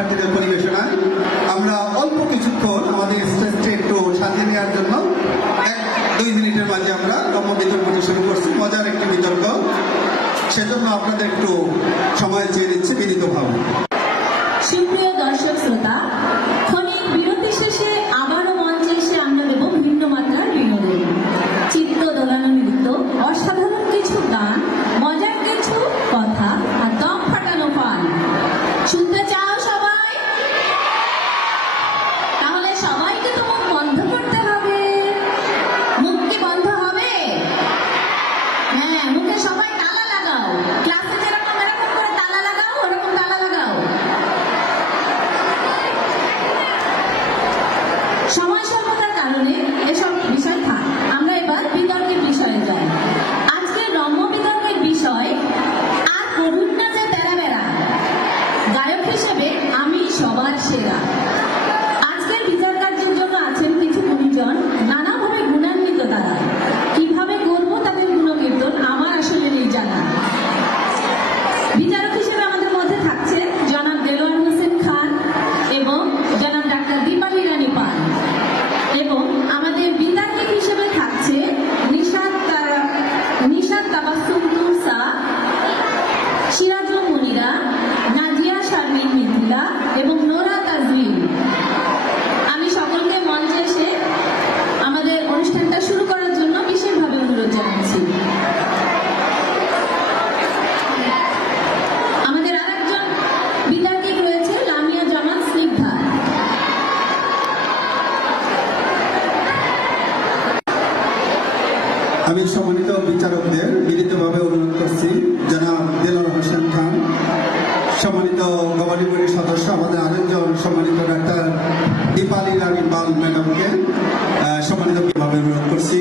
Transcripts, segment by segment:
শিক্ষার্থীদের পরিবেশনায় আমরা অল্প কিছুক্ষণ আমাদের স্টেজকে একটু শান্তি নেওয়ার জন্য 1-2 মিনিটের মাঝে আমরা রম্য বিতর্কটি শুরু করছি, মজার একটি বিতর্ক। সেজন্য আপনাদের একটু সময় চেয়ে নিচ্ছি বিনীতভাবে। সুপ্রিয় দর্শক শ্রোতা, ক্ষণিক বিরতি শেষে আবারও মঞ্চে এসে আমরা দেব ভিন্ন মাত্রার বিনোদন, চিত্র দোলানো নৃত্য, অসাধারণ কিছু গান, মজার কিছু কথা আর দম ফাটানো পান। শুনতে চাও সবাই? তাহলে সবাইকে তো মুখ বন্ধ করতে হবে। মুখ কি বন্ধ হবে? হ্যাঁ, মুখে সবাই তালা লাগাও। ক্লাসে যেরকম এরকম করে তালা লাগাও, ওরকম তালা লাগাও। সময় স্বল্পতার কারণে এসব বিষয় থাক, আমরা এবার বিতর্কের বিষয়ে যাই। আজকে রম্য বিতর্কের বিষয় আর করুন না যে তেরা বেড়া, গায়ক হিসেবে আমি সবার সেরা। আজকের বিতর্কার্যের জন্য আছেন কিছু গুণীজন, নানাভাবে গুণান্বিত তারা। কিভাবে করবো তাদের গুণকীর্তন আমার আসলে নেই জানা। বিচারক হিসেবে আমাদের মধ্যে থাকছে জনাব দেলোয়ার হোসেন খান এবং জনাব ডাক্তার দীপালি রানী পাল, এবং আমাদের বিতর্কিক হিসেবে থাকছে নিশাত তাবাসসুম তুরসা, সিরাজুল মুনিরা, নাজিয়া শারমিন মিথিলা এবং নোরা তাজরিন। আমি সকলকে মঞ্চে এসে আমাদের অনুষ্ঠানটা শুরু করার জন্য বিশেষভাবে অনুরোধ জানাচ্ছি। আমাদের আরেকজন বিতর্কিক রয়েছে লামিয়া জামান স্নিগ্ধা। আমি সম্মানিত বিচারকদের বিনীতভাবে অনুরোধ করছি, জনাব দেলোয়ার হোসেন খান, সম্মানিত গভর্নিং বডির সদস্য আমাদের আরেকজন সম্মানিত ডাক্তার দীপালি রানী পাল ম্যাডামকে সম্মানিতভাবে অনুরোধ করছি।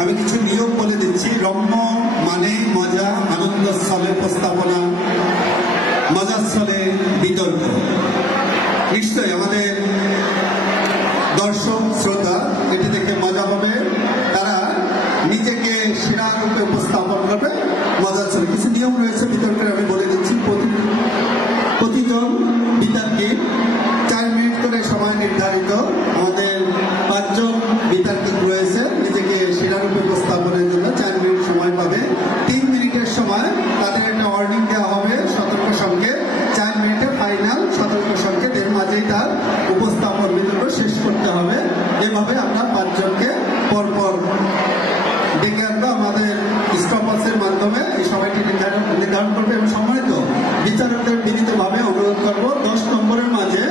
আমি কিছু নিয়ম বলে দিচ্ছি। রম্য মানে মজা, আনন্দ স্থলে উপস্থাপনা, মজার স্থলে বিতর্ক। নিশ্চয়ই আমাদের দর্শক শ্রোতা এটি দেখে মজা হবে, তারা নিজেকে সেরা রূপে উপস্থাপন করবে, মজার ছিল। কিছু নিয়ম রয়েছে বিতর্কের, আমি বলে দিচ্ছি। প্রতিজন বিতর্কিক 4 মিনিট করে সময় নির্ধারিত। আমাদের 5 জন বিতর্কিক রয়েছে, নিজেকে সেরা রূপে উপস্থাপনের জন্য 4 মিনিট সময় পাবে। 3 মিনিটের সময় তাদের একটা ওয়ার্নিং দেওয়া হবে, সতর্ক সংকেত। 4 মিনিটে ফাইনাল সতর্ক সংকেতের মাঝেই তার উপস্থাপন বিতর্ক শেষ করতে হবে। এভাবে আমরা 5 জনকে পরপর ডেকে আনবো। আমাদের স্টপার্সের মাধ্যমে এই সময়টি নির্ধারণ করবে। এবং সম্মানিত বিচারকদের বিনীতভাবে অনুরোধ করবো 10 নম্বরের মাঝে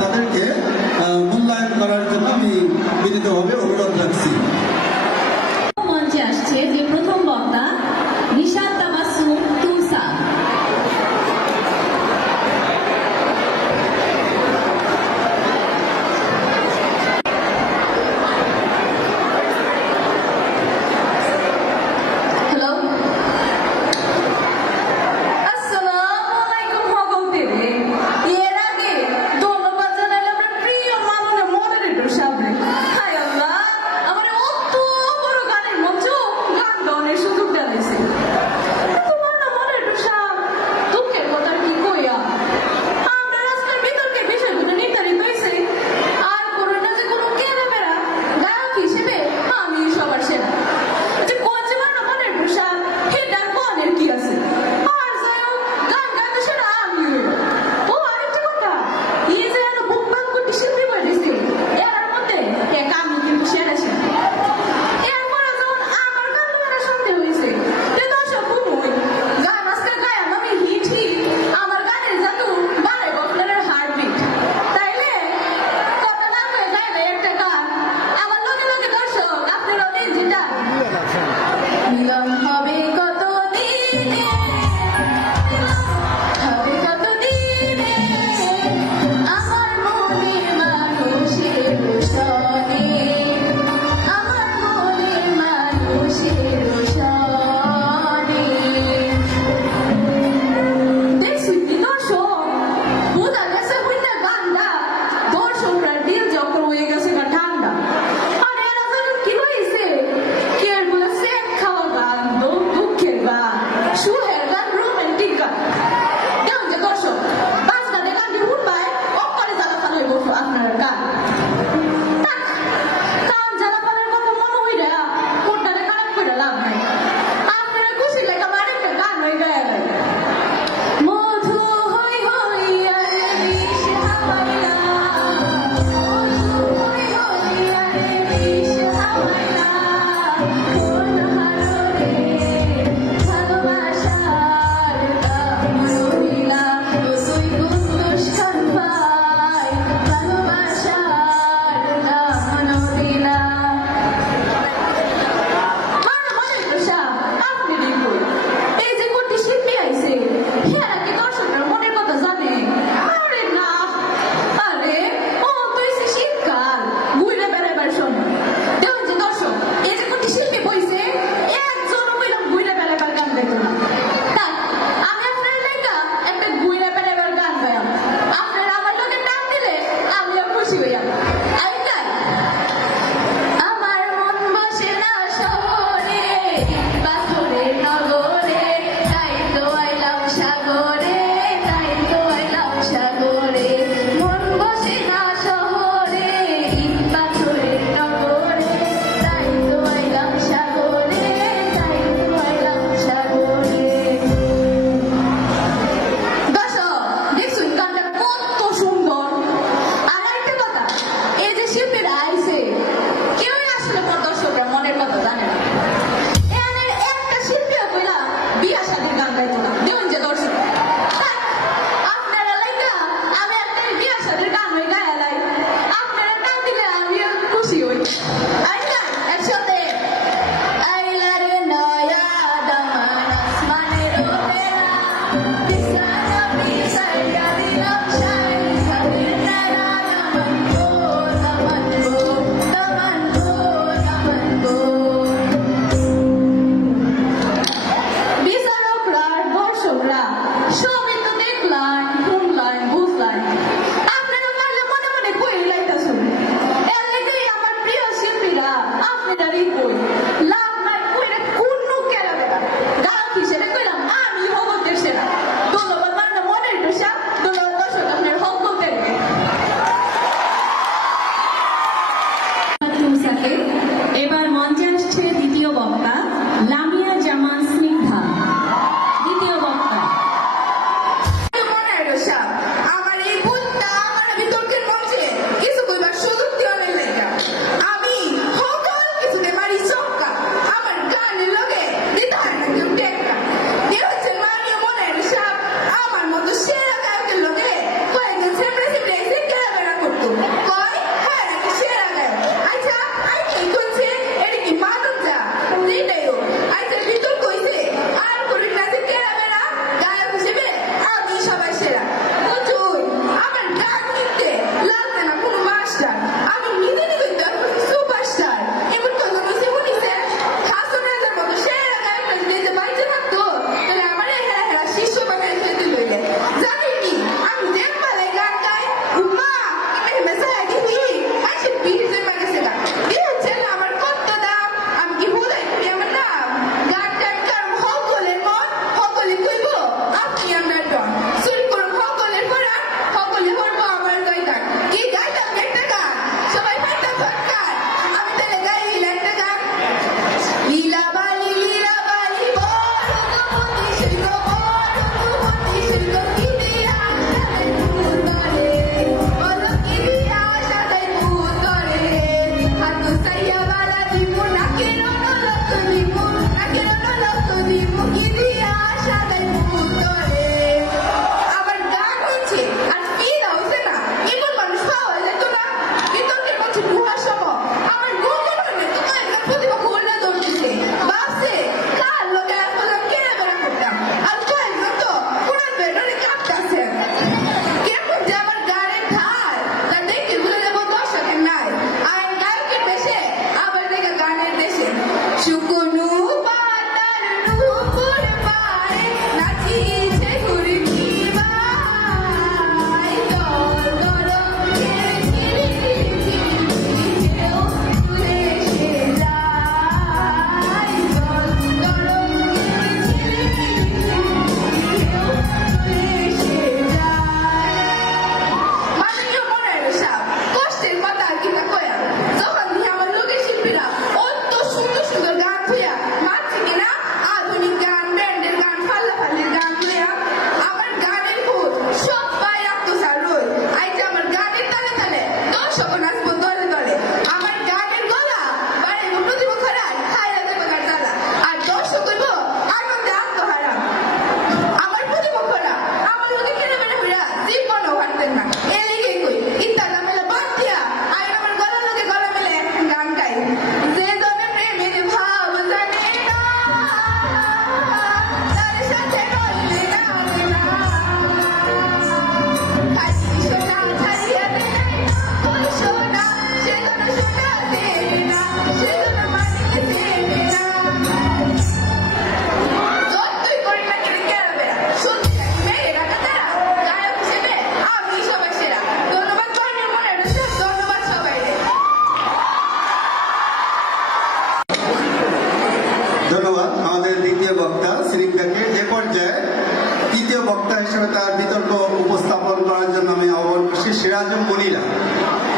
তাদেরকে মূল্যায়ন করার জন্য আমি বিনীতভাবে অনুরোধ রাখছি। মঞ্চে আসছে যে প্রথম বক্তা নিশাত তাবাসসুম তুরসা।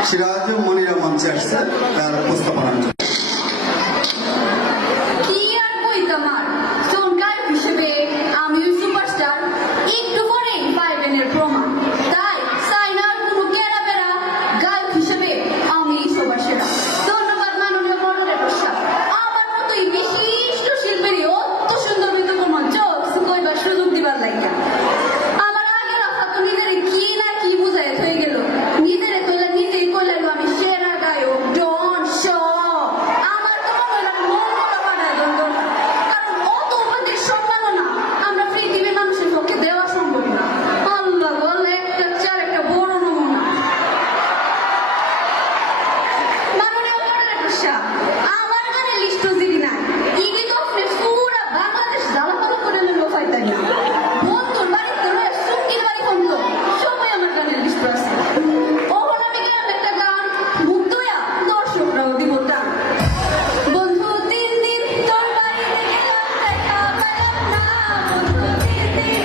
সিরাজ মনিরা মঞ্চে আসছে তার উপস্থাপনার জন্য। কি আর কইতাম আর সোন গায়ক হিসেবে আমি সুপারস্টার একটু পরেই পাইবেন এর প্রমাণ তাই সাইনার কোনো কেরা বেড়া গায়ক হিসেবে আমি সবার সেরা ধন্যবাদ মাননীয় মডারেটর সাহেব আমার মতো এই বিশিষ্ট শিল্পীরই অত সুন্দর বিতর্ক মঞ্চ কিছু কইবার সুযোগ দিবার লাগিয়া আমার আগের আশা তো নিজেরে কি না কি বুঝাই হয়ে গেল নিজেরে তোলা নিজেই কইলাম আমি সেরা গায়ক ডন শ আমার তো মনে হয় মন করা বানায় দরকার কারণ অত উপদেশ সম্মাননা আমরা পৃথিবীর মানুষের পক্ষে দেওয়া সম্ভব না আল্লাহ বলে একটা চার একটা বড় নমুনা মাননীয় মডারেটর সাহেব আমার গানে লিস্ট দিদি নাই ইগি তো আপনি পুরা বাংলাদেশ জ্বালাপালা করে নেবো ফাইতাই না বন্ধুর বাড়িতে রয়ে সুকির বাড়ি বন্ধ সবাই আমার গানের লিস্ট আছে ওহন আমি গেলাম একটা গান মুগ্ধয়া দর্শকরাও দিব টান বন্ধু তিন দিন তোর বাড়িতে গেলাম দেখা পেলাম না বন্ধু তিন দিন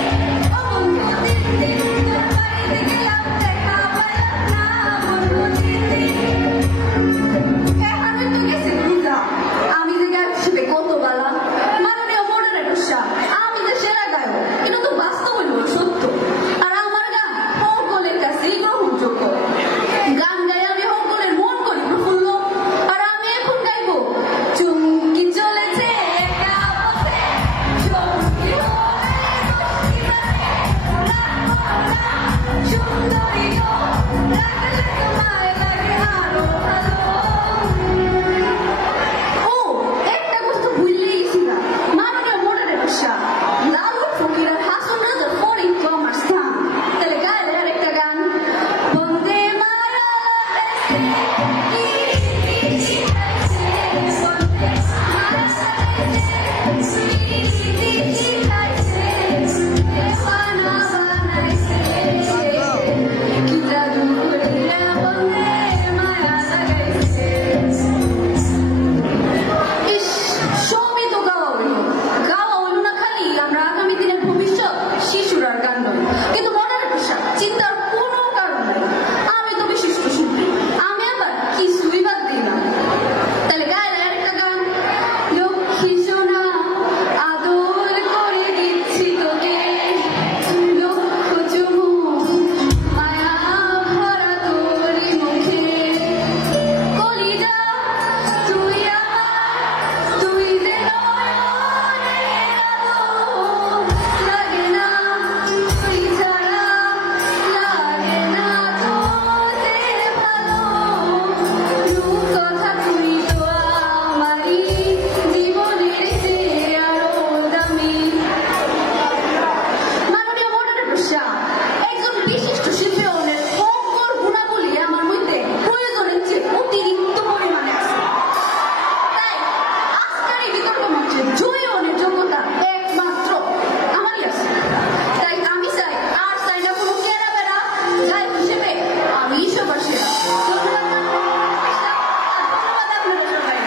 ও বন্ধু তিন দিন তোর বাড়িতে গেলাম দেখা পেলাম না বন্ধু তিন দিন এখানে তো গেছে বুঝা আমি যে গায়ক হিসেবে কত বালা মাননীয় মডারেটর সাহেব আমি যে সেরা গায়ক এটা তো বাস্তব হইল সত্য আর আমার গান সকলের কাছেই গ্রহণযোগ্য গান গাই আমি সকলের মন করি প্রফুল্ল আর আমি এখন গাইবো চুমকি চলেছে একা পথে চমকি সুন্দরী গো লাগলে তোমায় লাগে আরো ভালো ও একটা কথা ভুললেই গেছি না মাননীয় মডারেটর সাহেব লালু ফকির আর হাসন রাজার পরেই তো আমার স্থান তাহলে গাইলে আর একটা গান বন্দে মারা ইস সবই তো গাওয়া হইল গাওয়া হইল না খালি আমরা আগামী দিনের ভবিষ্যৎ শিশুরার গান গাই কিন্তু মডারেটর সাহেব চিন্তার কোনো কারণ নাই আমি তো বিশিষ্ট শিল্পী আমি আবার কিছুই বাদ দিই না তাহলে গাইলে আরেকটা গান লক্ষ্মী সোনা আদর করে দিচ্ছি তোকে লক্ষ চুমুক মায়া ভরা তোরই মুখে কলিজা তুই আমার তুই যে নয়নের আলো লাগে না তুই ছাড়া লাগে না তোতে ভালো রূপকথা তুই তো আমারই জীবনের চেয়ে আরো দামি মাননীয় মডারেটর সাহেব একজন বিশিষ্ট শিল্পী হলের সকল গুণাবলী আমার মধ্যে প্রয়োজনের চেয়ে অতিরিক্ত পরিমাণে আছে তাই আজকের এই বিতর্ক মঞ্চে জয়ী হওয়ার যোগ্যতা একমাত্র আমারই আছে তাই আমি চাই আর চাই না কোনো কেরা বেড়া গায়ক হিসেবে আমি সবার সেরা ধন্যবাদ আপনারা সবাই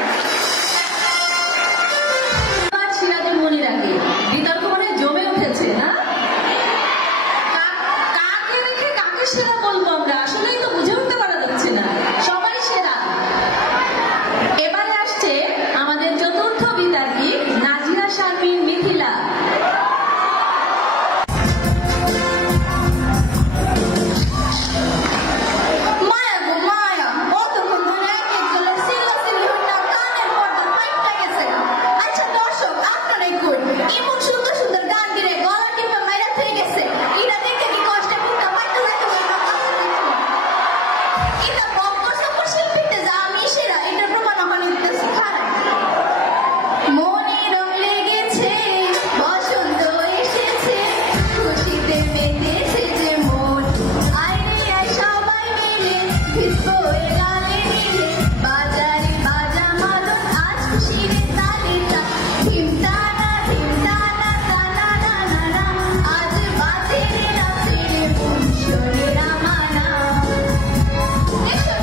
সিরাজের মনিরাকে বিতর্ক মানে জমে উঠেছে না কাকে রেখে কাকে সেরা বলবো আমরা আসলেই তো বুঝে উঠতে পারা যাচ্ছে না সবারই সেরা এবারে আসছে আমাদের চতুর্থ বিতর্কী নাজিরা শারমিন মিথিলা মায়া গো মায়া অতক্ষণ ধরে এক এক গলার সিল্লাসিল্লি হইয়া কানের পর্দা ফাইটটা গেছে আচ্ছা দর্শক আপনারাই কই এমন সুন্দর সুন্দর গান দিলে গলা টিপে মাইরা থেকে গেছে এটা দেখে কি কষ্টে বুকটা ফাইটতে লাগতে এটা বক্ক সক্ক শিল্পীতে যা আমি সেরা এটার প্রমাণ আমার নিতেছি খারাপ মনে রং লেগেছে বসন্ত এসেছে খুশিতে মেতেছে যে মন আইরে আয় সবাই মিলে ভিজবো এ গানে মিলে বাজারে বাজা মাদন আজ খুশির তালে তা ধিমতানা তানা না না না আজ বাজে রে রাতে রে মন শোনে রামানা এসো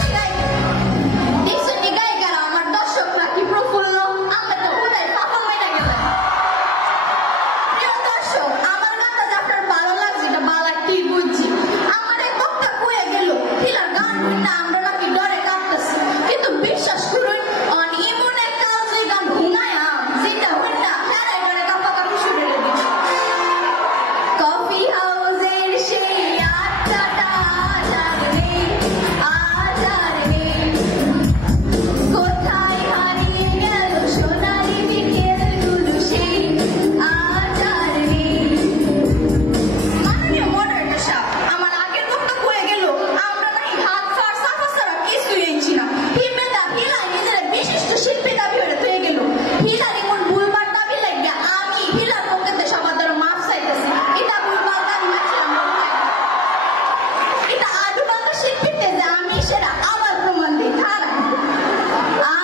সেরা আবার প্রমাণ দিই খারাপ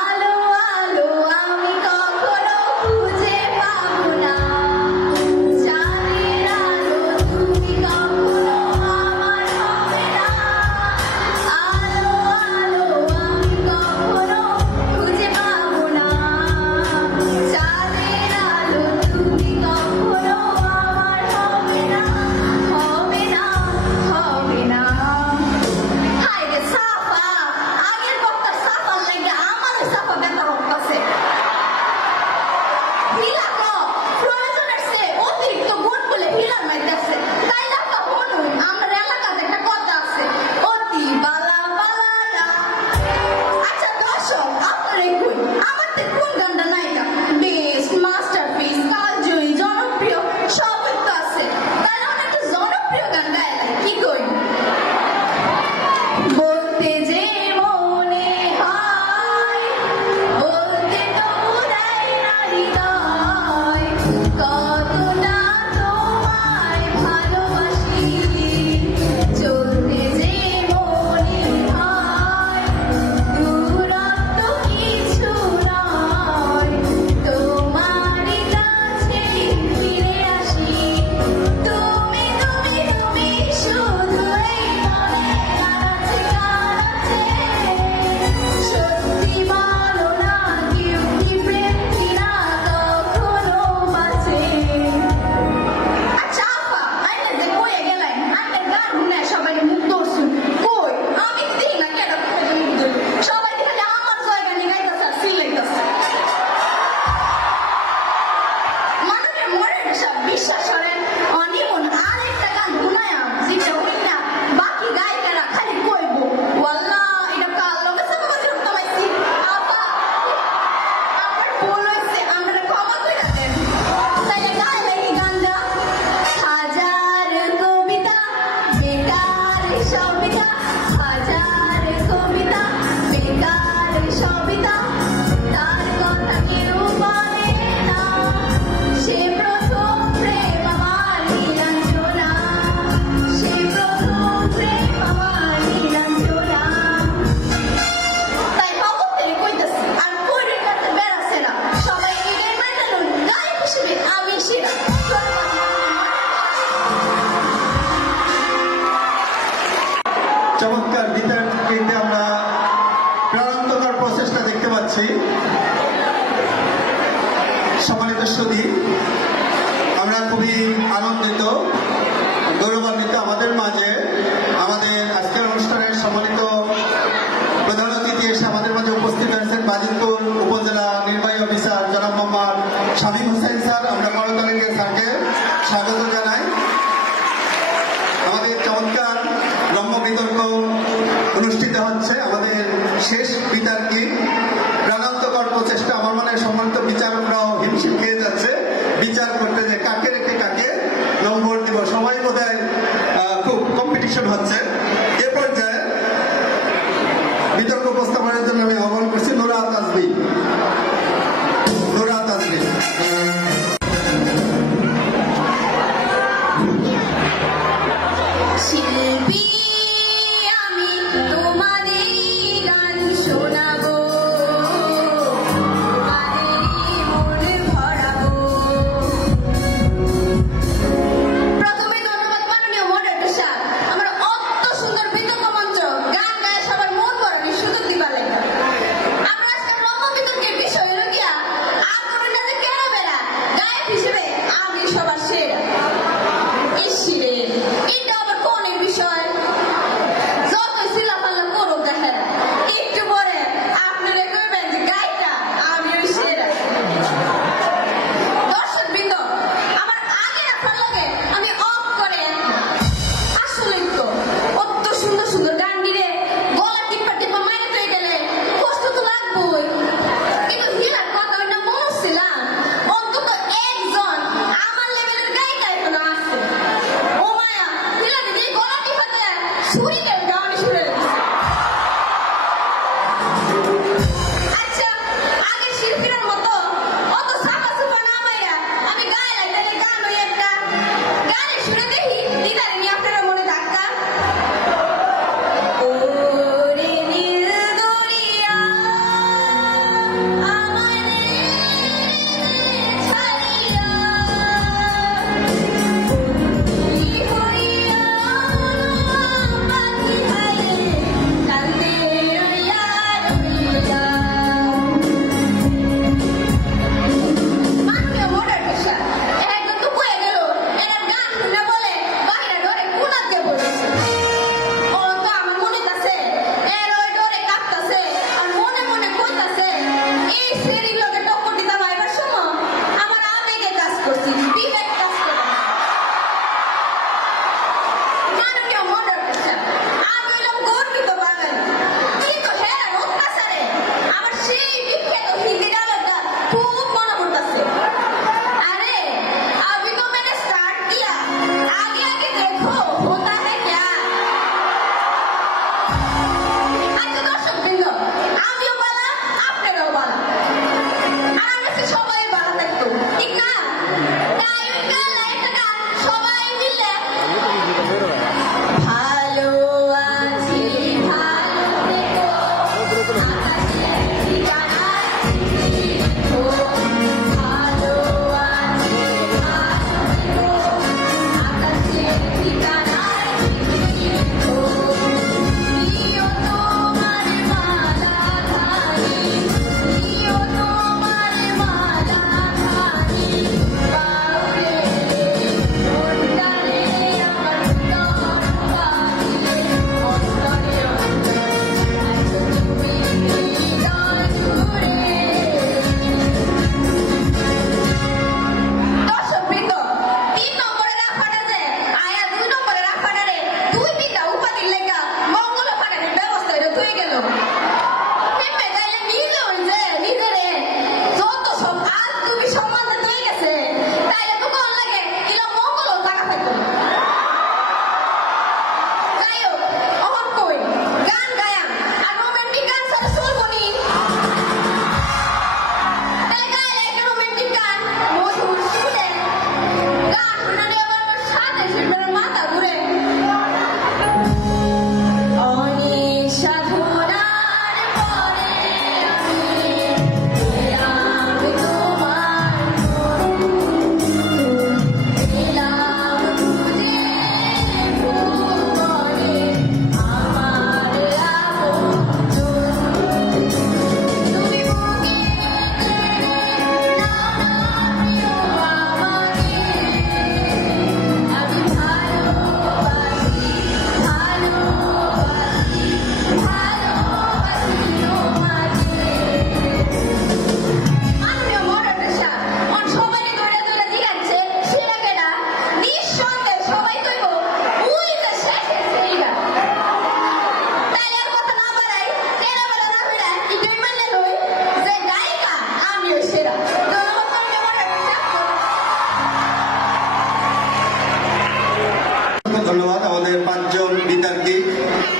আলো আলো আমি কখনো খুঁজে পাবো না চাঁদের আলো তুমি কখনো আমার হবে না আলো আলো আমি কখনো খুঁজে পাবো না চাঁদের আলো তুমি কখনো আমার হবে না হবে না হবে না হায় রে সাফা আগের বক্তার সাফার লাগে আমারও সাফা ব্যথা হচ্ছে হিলা ক প্রয়োজনের চেয়ে অতিরিক্ত গুণ বলে হিলার মাইতেছে তাই লাফা হনুন আমার এলাকাতে একটা কথা আছে অতি বালা বালা আচ্ছা দর্শক আপনারাই কই আমার তো কোন গানটা নায়িকা বেস্ট মাস্টারপিস কালজয়ী জনপ্রিয় সবই তো আছে তাই আমার একটা জনপ্রিয় গান গায় কি কই বলতে যে মনে হয় বলতে তো দেয় না হৃদয় কতটা তোমায় ভালোবাসি চলতে যে মনে হয় দূরত্ব কিছু নয় তোমারই কাছে ফিরে আসি তুমি তুমি তুমি শুধুই মনে কাছে কাছে সত্যি বলো না কেউ কি প্রেম কিনা কখনো বাঁচে আচ্ছা আপা আইনে যে কয়ে গেলেন আইনে গান শুনে সবাই মুগ্ধ হচ্ছুন কই আমি তো দেখি না কেন মুগ্ধ সবাই খালি আমার জায়গা নিয়ে গাইতেছে আর সিলাইতেছে মানুষের মরে সব বিশ্বাস করেন অনিমন আরেকটা গান শুনায়া যেটা হই না বাকি গায়িকারা খালি কইব ওয়াল্লাহ এটা কাল লোকে সব বছর তোমাইছি আপা আমার ভুল হয়েছে আমরা ক্ষমা করে দেন তাই গায় লাগি গানটা হাজার কবিতা বেকার সবিতা হাজার কবিতা বেকার সবিতা তার কথা কেউ বলে না সে প্রথম প্রেম আমার নীলাঞ্জনা সে প্রথম প্রেম আমার নীলাঞ্জনা তাই খবর কইতেছি আর কইরে কাছে বেড়াচ্ছে না সবাই এটাই মাইনা লুন গায়ক হিসেবে আমি সেরা চমৎকার বিতর্কে আমরা প্রাণান্তকর প্রচেষ্টা দেখতে পাচ্ছি। সম্মানিত সুধী, আমরা খুবই আনন্দিত গৌরবান্বিত আমাদের মাঝে আমাদের আজকের অনুষ্ঠানের সম্মানিত প্রধান অতিথি এসে আমাদের মাঝে উপস্থিত হয়েছেন বাজিতপুর উপজেলা নির্বাহী অফিসার জনাব মোহাম্মদ শামীম হোসেন স্যার। আমরা করতালিকে স্যারকে স্বাগত জানাই। আমাদের চমৎকার রম্য বিতর্ক অনুষ্ঠিত হচ্ছে। আমাদের শেষ বিতর্কে প্রাণান্তকর প্রচেষ্টা আমার মনে হয় সম্মানিত বিচারকরাও হিমশিম খেয়ে যাচ্ছে বিচার করতে যে কাকে রেখে কাকে নম্বর দিব। সবাই বোধহয় খুব কম্পিটিশন হচ্ছে। এ পর্যায়ে বিতর্ক উপস্থাপনের জন্য আমি আহ্বান করছি নোরা তাজবি। নোরা তাজবি শিল্পী আমি তোমারই গান শোনাবো তোমারই মনে ভরাবো প্রথমে ধন্যবাদ মাননীয় মডারেটর স্যার আমার অত সুন্দর বিতর্ক মঞ্চ গান গায়ে সবার মন ভরানোর সুযোগ দিবালেন আমরা আজকে রম্য বিতর্কের বিষয় হলো গিয়া আগুনের নাচে কেন বেড়া গায়ক হিসেবে আমি সবার সেরা ইসিরে এটা আবার কোন বিষয় যতই চিল্লাপাল্লা করুক দেখেন একটু পরে আপনারা কইবেন যে গাইটা আমি ওই সেরা দর্শক বৃন্দ আমার আগে রাখার লাগে আমি অফ করে আসলেই তো অত সুন্দর সুন্দর গান দিলে গলা টিপা টিপা মাইনে তো গেলে কষ্ট তো লাগবেই কিন্তু হিলার কথা ওইটা মনে ছিলাম অন্তত একজন আমার লেভেলের গায়িকা এখনো আছে ও মায়া হিলা দিদি গলা টিপাতে শুনি কেউ গাওয়ানি শুনে আচ্ছা আগে শিল্পীর মতো অত সাফা সুফা না মাইয়া আমি গায়ে লাইতে গান ওই একটা গানে শুনে দেখি দিদারে নিয়ে আপনারা মনে ধাক্কা ওরে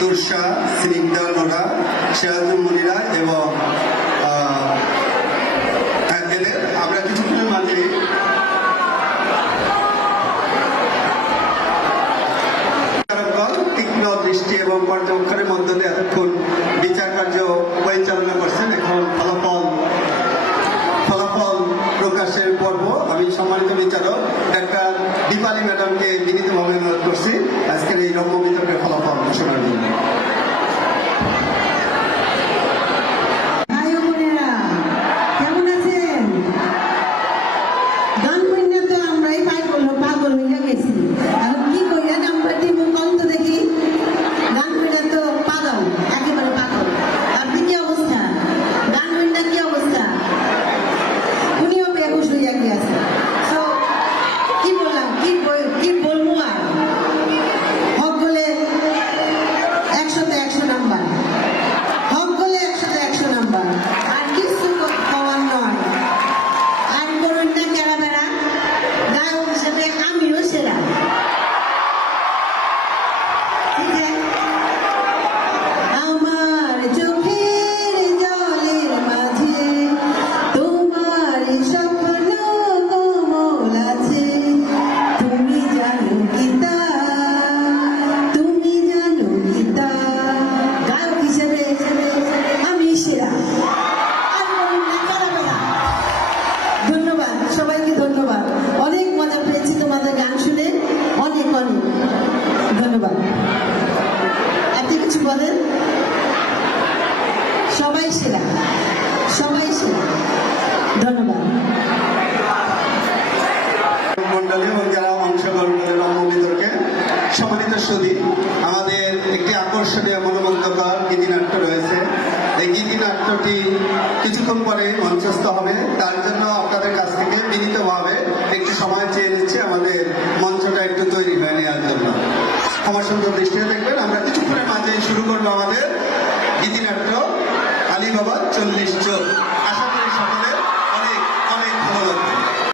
তুষা, স্নিগ্ধা, নোরা, সিরাজুল মনিরা এবং এদের আমরা কিছুক্ষণের মাঝে তীক্ষ্ণ দৃষ্টি এবং পর্যবেক্ষণের মধ্য দিয়ে এতক্ষণ বিচার কার্য পরিচালনা করছেন। এখন ফলাফল প্রকাশের পর্ব। আমি সম্মানিত বিচারক ডাক্তার দীপালি ম্যাডামকে বিনীতভাবে অনুরোধ করছি আজকের এই রম্য বিতর্কের ফলাফল ঘোষণার জন্য। ভাই ও বোনেরা, কেমন আছেন? গান কইনা তো আমরাই পাগল হইয়া গেছি। এখন কি কইরা নাম্বার দিব কম তো দেখি। গান কইনা তো পাগল, একেবারে পাগল। আপনি কি অবস্থা? গান কইনা কি অবস্থা? উনিও বেহুশ হইয়া গিয়েছে। So, কি বললাম, কি বলবো আর? হক বলে 100-তে 100 নাম্বার। হক বলে 100-তে 100 নাম্বার। আর কিছু পাওয়ার নয়। আর করুন না কেরা বেড়া, গায়ক হিসেবে আমিও সেরা। ঠিক আছে? আমার চোখের জলের মাঝে তোমার স্বপ্ন কোমল আছে। তুমি জানো কি তা, তুমি জানো কি তা। গায়ক হিসেবে আমি সেরা। আর বলুন না কারা বেড়া। ধন্যবাদ, সবাইকে ধন্যবাদ। অনেক মজা পেয়েছি তোমাদের গান শুনে, অনেক ধন্যবাদ। আপনি কিছু বলেন? সবাই সেরা, সবাই সেরা। ধন্যবাদ। মন্ডলী এবং যারা অংশগ্রহণ করে রম্য বিতর্কে সম্মানিত সুধী, আমাদের একটি আকর্ষণীয় মনোমুগ্ধকর গীতিনাট্য রয়েছে। এই গীতিনাট্যটি কিছুক্ষণ পরে মঞ্চস্থ হবে। তার জন্য আপনাদের কাছ থেকে বিনীতভাবে একটু সময় চেয়ে নিচ্ছি আমাদের মঞ্চটা একটু তৈরি হয়ে নেওয়ার জন্য। আমার সুন্দর দৃষ্টিতে দেখবেন, আমরা কিছুক্ষণের মাঝে শুরু করবো আমাদের